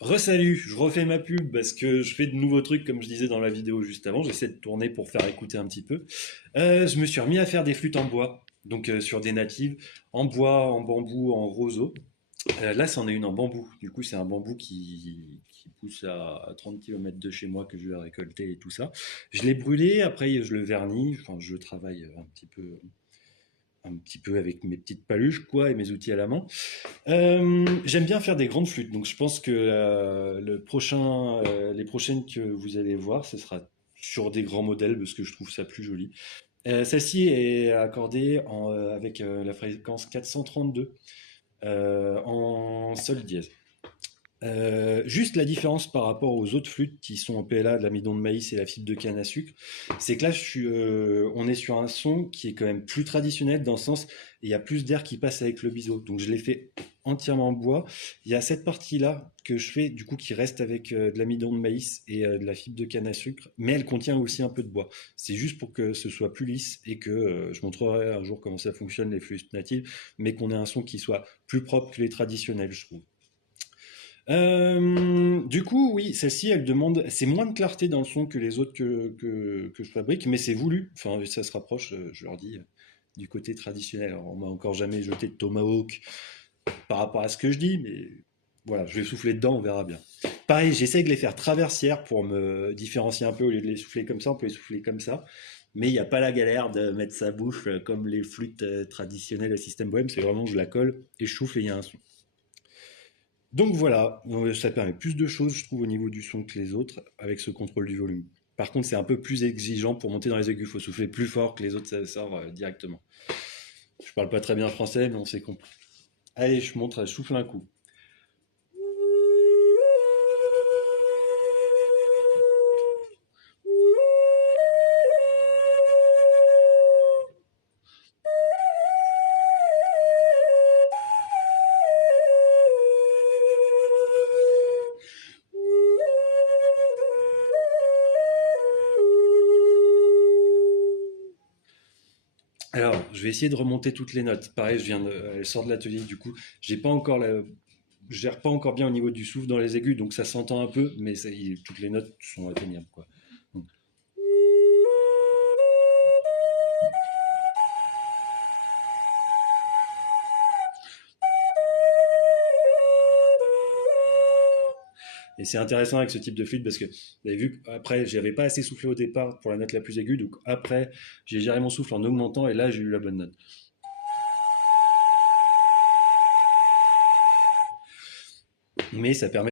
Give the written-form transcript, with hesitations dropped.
Resalut, je refais ma pub parce que je fais de nouveaux trucs comme je disais dans la vidéo juste avant. J'essaie de tourner pour faire écouter un petit peu. Je me suis remis à faire des flûtes en bois, donc sur des natives, en bois, en bambou, en roseau. Là, c'en est une en bambou. Du coup, c'est un bambou qui pousse à 30 km de chez moi que je vais récolter et tout ça. Je l'ai brûlé, après je le vernis, enfin je travaille un petit peu avec mes petites paluches quoi et mes outils à la main. J'aime bien faire des grandes flûtes, donc je pense que les prochaines que vous allez voir, ce sera sur des grands modèles parce que je trouve ça plus joli. Celle-ci est accordée avec la fréquence 432 en sol dièse. Juste la différence par rapport aux autres flûtes qui sont en PLA, de l'amidon de maïs et la fibre de canne à sucre, c'est que là, on est sur un son qui est quand même plus traditionnel dans le sens, il y a plus d'air qui passe avec le biseau. Donc je l'ai fait entièrement en bois. Il y a cette partie-là que je fais, du coup, qui reste avec de l'amidon de maïs et de la fibre de canne à sucre, mais elle contient aussi un peu de bois. C'est juste pour que ce soit plus lisse et que je montrerai un jour comment ça fonctionne les flûtes natives, mais qu'on ait un son qui soit plus propre que les traditionnels, je trouve. Du coup, oui, celle-ci, elle demande, c'est moins de clarté dans le son que les autres que je fabrique, mais c'est voulu. Enfin, ça se rapproche, je leur dis, du côté traditionnel. Alors, on m'a encore jamais jeté de tomahawk par rapport à ce que je dis, mais voilà, je vais souffler dedans, on verra bien. Pareil, j'essaie de les faire traversières pour me différencier un peu. Au lieu de les souffler comme ça, on peut les souffler comme ça. Mais il n'y a pas la galère de mettre sa bouche comme les flûtes traditionnelles au système bohème. C'est vraiment, je la colle et je souffle et il y a un son. Donc voilà, ça permet plus de choses, je trouve, au niveau du son que les autres, avec ce contrôle du volume. Par contre, c'est un peu plus exigeant pour monter dans les aigus. Il faut souffler plus fort que les autres, ça sort directement. Je parle pas très bien français, mais on s'est compris. Allez, je montre, je souffle un coup. Alors, je vais essayer de remonter toutes les notes. Pareil, elle sort de l'atelier, du coup, je gère pas encore bien au niveau du souffle dans les aigus, donc ça s'entend un peu, mais toutes les notes sont atteignables, quoi. Donc, et c'est intéressant avec ce type de flûte parce que vous avez vu, après, j'avais pas assez soufflé au départ pour la note la plus aiguë, donc après, j'ai géré mon souffle en augmentant et là, j'ai eu la bonne note. Mais ça permet